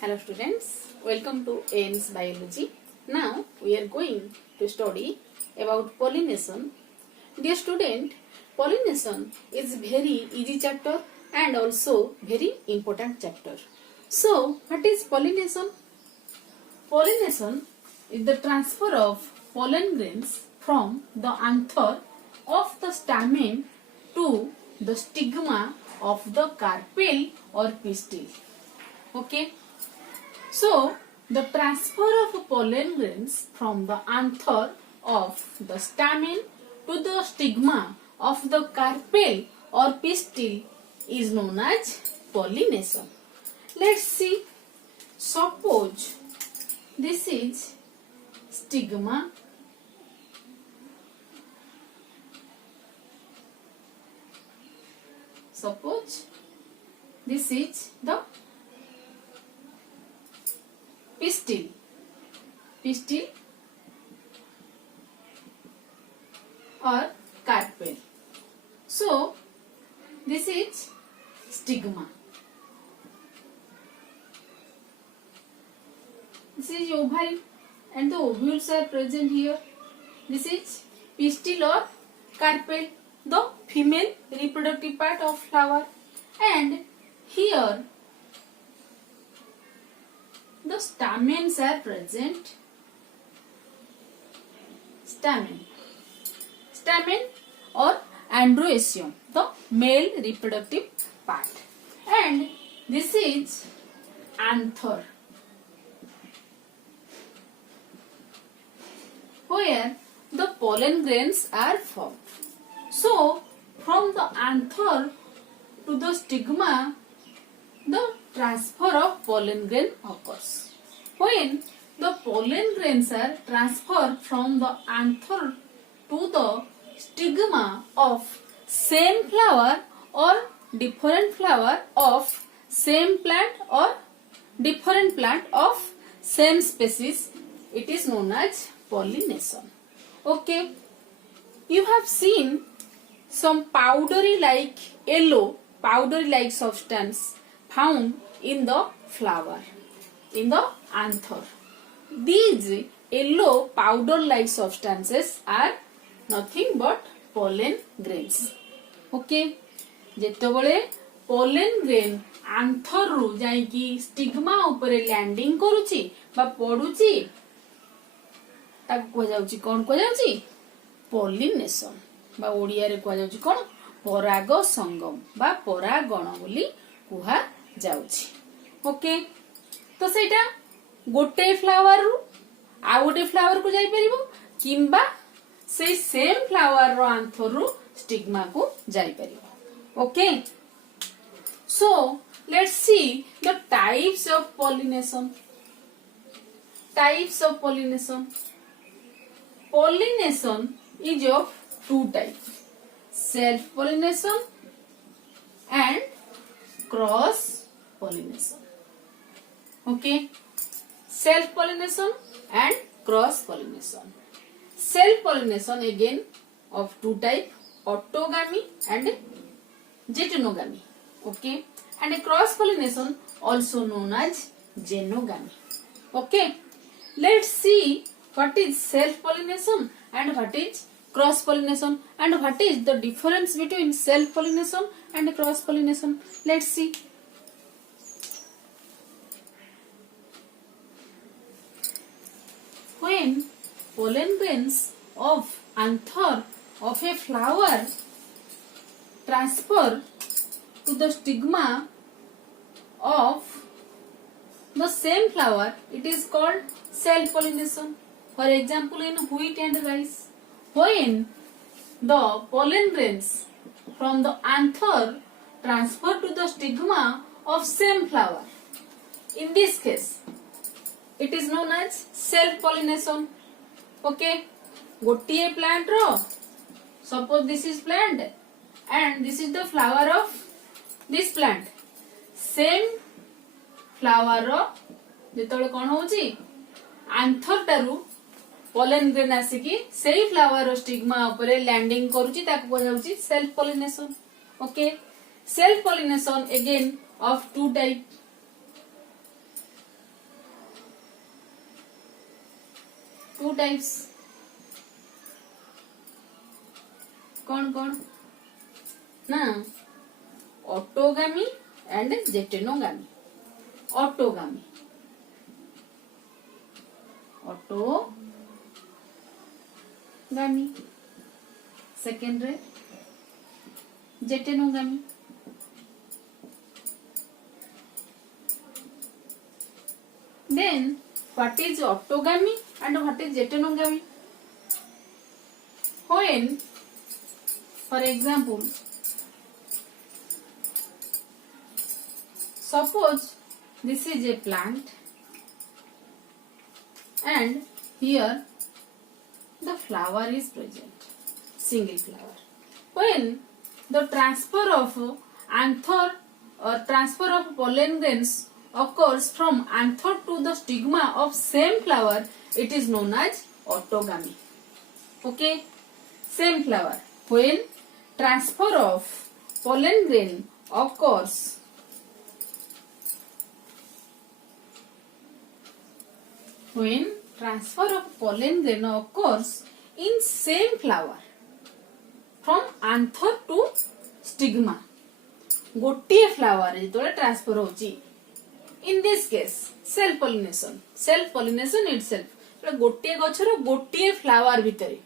Hello students, welcome to AN's Biology. Now we are going to study about pollination. Dear student, pollination is very easy chapter and also very important chapter. So what is pollination? Pollination is the transfer of pollen grains from the anther of the stamen to the stigma of the carpel or pistil. Okay. So, the transfer of pollen grains from the anther of the stamen to the stigma of the carpel or pistil is known as pollination. Let's see. Suppose this is stigma. Suppose this is the pistil or carpel. So this is stigma. This is ovary and the ovules are present here. This is pistil or carpel, the female reproductive part of flower, and here the stamens are present. Stamen or androecium, the male reproductive part, and this is anther, where the pollen grains are formed. So from the anther to the stigma, the transfer of pollen grain occurs. When the pollen grains are transferred from the anther to the stigma of same flower or different flower of same plant or different plant of same species, it is known as pollination. Okay, you have seen some powdery like yellow powdery like substance found in the flower, in the anther. These yellow powder like substances are nothing but pollen grains. Okay, जेतबले pollen grain anther रु जाइकी stigma उपरे landing करूची बा पडुची ताको को जाउची कोन को जाउची pollination बा ओडिया रे को जाउची कोन पराग संगम बा परागण बोली कुहा जाउची. ओके, तो सेटा गोटे फ्लावर रु आ गोटे फ्लावर को जाई परिबो किंबा से सेम फ्लावर रो आंथर रु स्टिग्मा को जाई परिबो. Okay, so let's see the types of pollination. Types of pollination. Pollination is of two types: self pollination and cross pollination. Okay, self pollination and cross pollination. Self pollination again of two types: autogamy and geitonogamy. Okay, and cross pollination also known as genogamy. Okay, let's see what is self pollination and what is cross pollination and what is the difference between self pollination and cross pollination. Let's see. When pollen grains of anther of a flower transfer to the stigma of the same flower, it is called self pollination. For example, in wheat and rice, when the pollen grains from the anther transfer to the stigma of same flower, in this case it is known as self pollination. Okay, gotiye plant ro, suppose this is plant and this is the flower of this plant, same flower ro जेतबे कोन होची anther टारु pollen grain आसिकी सेही flower रो stigma उपरे landing करूची ताको को जाउची self pollination. Okay, self pollination again of two type: two types. कौन कौन ना ऑटोगामी एंड जेटेनोगामी. ऑटोगामी ऑटोगामी सेकेंड रे जेटेनोगामी. Then what is autogamy and what is jetenogamy? When, for example, suppose this is a plant and here the flower is present, single flower. When the transfer of anther or transfer of pollen grains occurs from anther to the stigma of same flower, it is known as autogamy. Okay, same flower. When transfer of pollen grain occurs in same flower from anther to stigma, गोटिए flower जेतोले transfer होची. In this case, self-pollination itself. गोटे गछर गोटे flower भितरे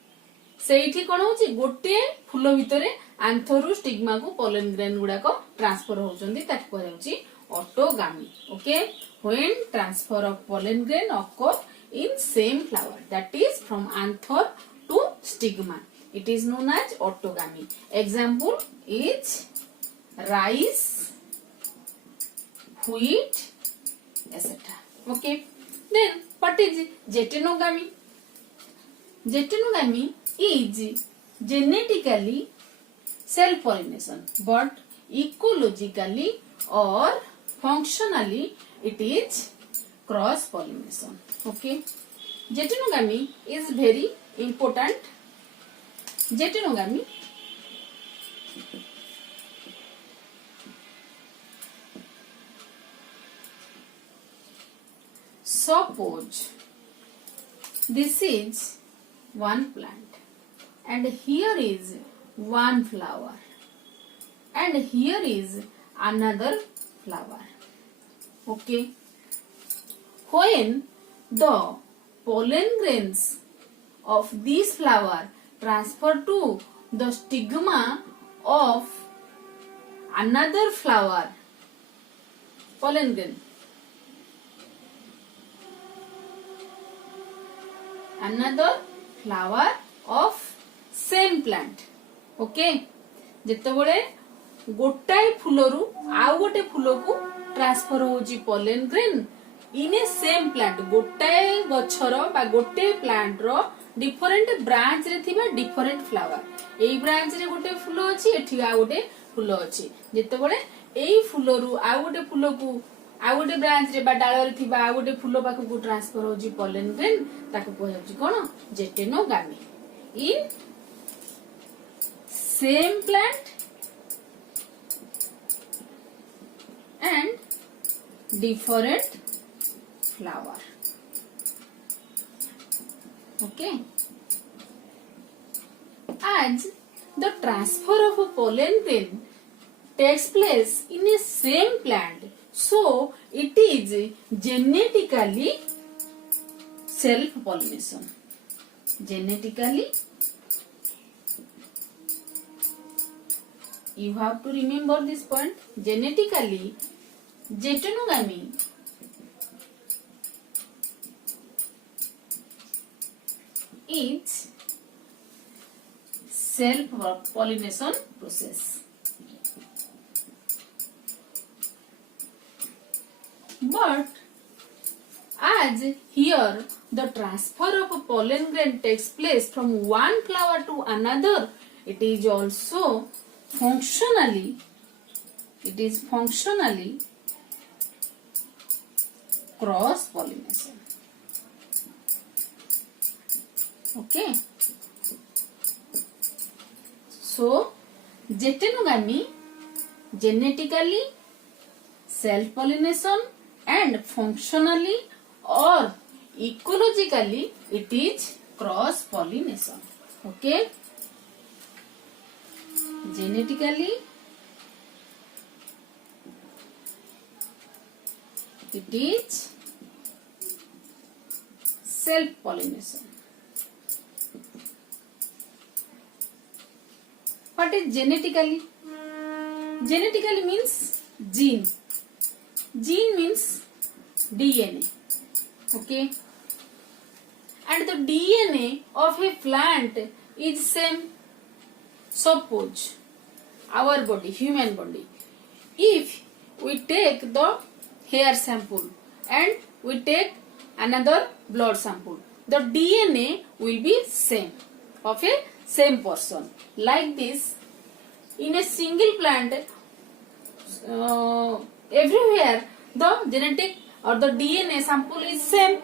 सेठी कोन होची गोटे फूल भितरे आंथरु स्टिग्मा को पोलन ग्रेन गुडाको ट्रांसफर होचंदी ताको कहउची autogamy. Okay, when transfer of pollen grain occur in same flower, that is from anther to stigma, it is known as autogamy. Example is rice, wheat, etc. Okay, then what is jetenogamy? Jetenogamy is genetically self-pollination, but ecologically or functionally it is cross-pollination. Okay, jetenogamy is very important. Jetenogamy suppose this is one plant and here is one flower and here is another flower. Okay, when the pollen grains of this flower transfer to the stigma of another flower, pollen grain, another flower of same plant. Okay, जेतेबेले गोटाए फूलरू आउ गोटे फूल को transfer होची pollen grain in a same plant, गोटाए गछर बा गोटे प्लांट रो डिफरेंट ब्रांच रे थिबा डिफरेंट फ्लावर. एई ब्रांच रे गोटे फूल अछि, एठी आ गोटे फूल अछि. जेतेबेले एई फूलरू आउ गोटे फूल को आउ गोटे ब्रांच रे बा डाल रे थिबा आउ गोटे फूल पाखु को ट्रांसफर होची पोलन ग्रेन, ताको कहउची कोन जेटेनोगामी. इन same plant and different flower. Okay, as the transfer of a pollen grain takes place in a same plant, so it is genetically self-pollination. Genetically, you have to remember this point. Genetically, jetenogamy is self-pollination process. But as here the transfer of a pollen grain takes place from one flower to another, it is also functionally cross pollination. Okay, so jetenogamy genetically self pollination and functionally or ecologically it is cross pollination. Okay, genetically it is self pollination. What is genetically? Genetically means gene. Gene means DNA. Okay. And the DNA of a plant is same. Suppose our body, human body, if we take the hair sample and we take another blood sample, the DNA will be same of a same person. Like this, in a single plant, everywhere the genetic or the DNA sample is same.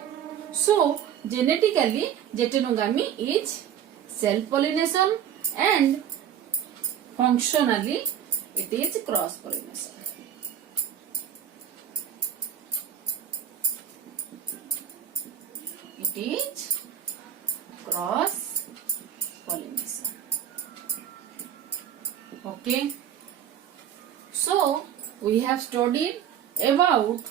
So genetically Zetenogamy is self-pollination and functionally it is cross-pollination. It is cross-pollination. Okay. So we have studied about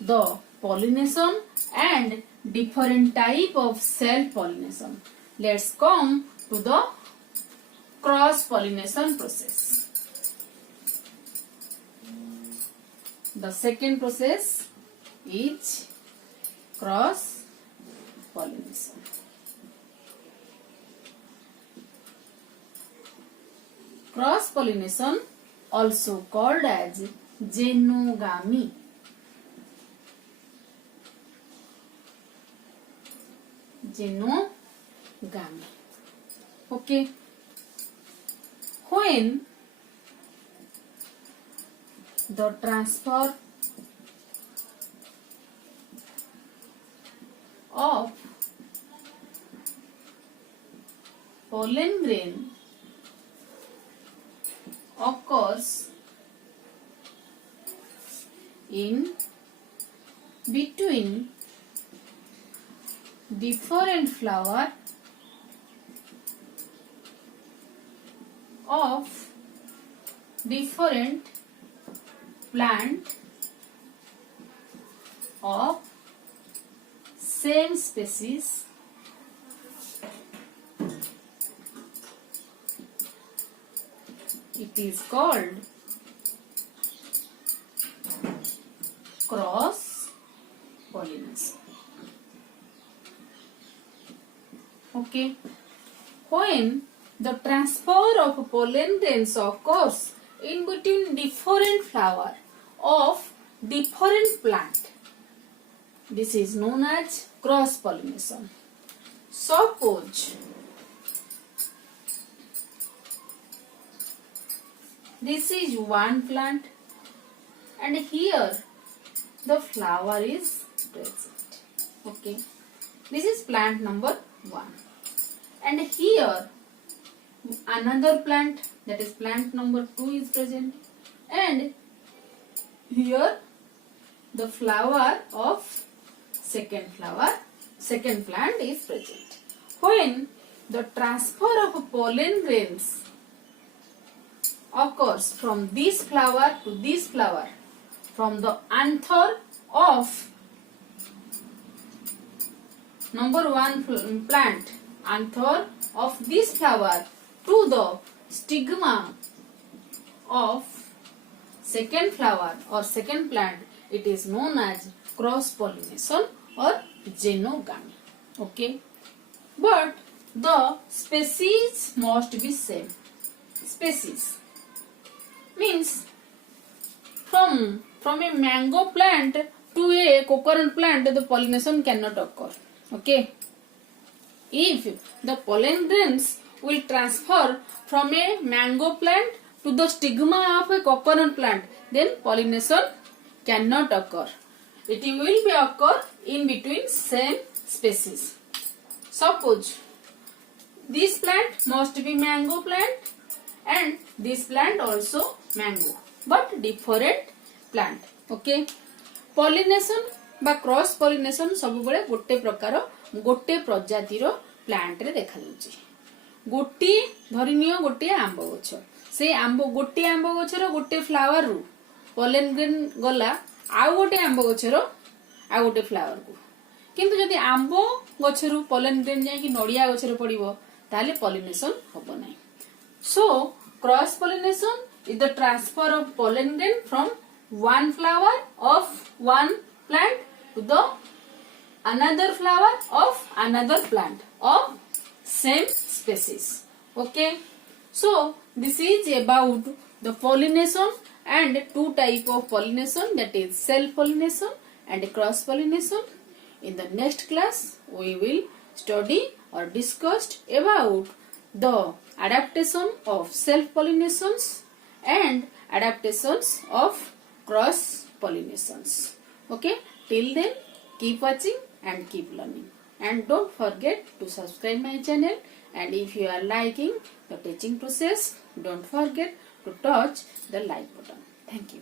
the pollination and different type of self-pollination. Let's come to the cross-pollination process. The second process is cross-pollination. Cross-pollination, also called as genogamy. Genogamy. Okay. When the transfer of pollen grain occurs in between different flower of different plant of same species, it is called cross pollination. Okay. When the transfer of pollen grains occurs in between different flower of different plant, this is known as cross pollination. Suppose this is one plant and here the flower is present. Okay, this is plant number 1 and here another plant, that is plant number 2 is present, and here the flower of second plant is present. When the transfer of pollen grains occurs from this flower to this flower, from the anther of number 1 plant, anther of this flower, to the stigma of second flower or second plant, it is known as cross pollination or genogamy. Okay, but the species must be same. Species means from a mango plant to a coconut plant, the pollination cannot occur. Okay, if the pollen grains will transfer from a mango plant to the stigma of a coconut plant, then pollination cannot occur. It will be occur in between same species. Suppose this plant must be mango plant and this plant also mango, but different plant. Okay, pollination बा cross pollination सब बेले गोटे प्रकार गोटे प्रजातिर plant रे देखा जाउची गोटे धरिनियो गोटे आंब गछ से आंब गोटे आंब गछर गोटे फ्लावर रु पोलन ग्रेन गला आउ गोटे आंब गछर आ गोटे फ्लावर को किंतु जदि आंब गछरु पोलन ग्रेन जाय कि नडिया गछर पड़िबो ताले पॉलिनेशन होबो नै so cross pollination is the transfer of pollen grain from one flower of one plant to the another flower of another plant of same species. Okay, so this is about the pollination and two type of pollination, that is self pollination and cross pollination. In the next class we will study or discuss about the adaptation of self pollinations and adaptations of cross pollinations. Okay, till then keep watching and keep learning, and don't forget to subscribe my channel, and if you are liking the teaching process, don't forget to touch the like button. Thank you.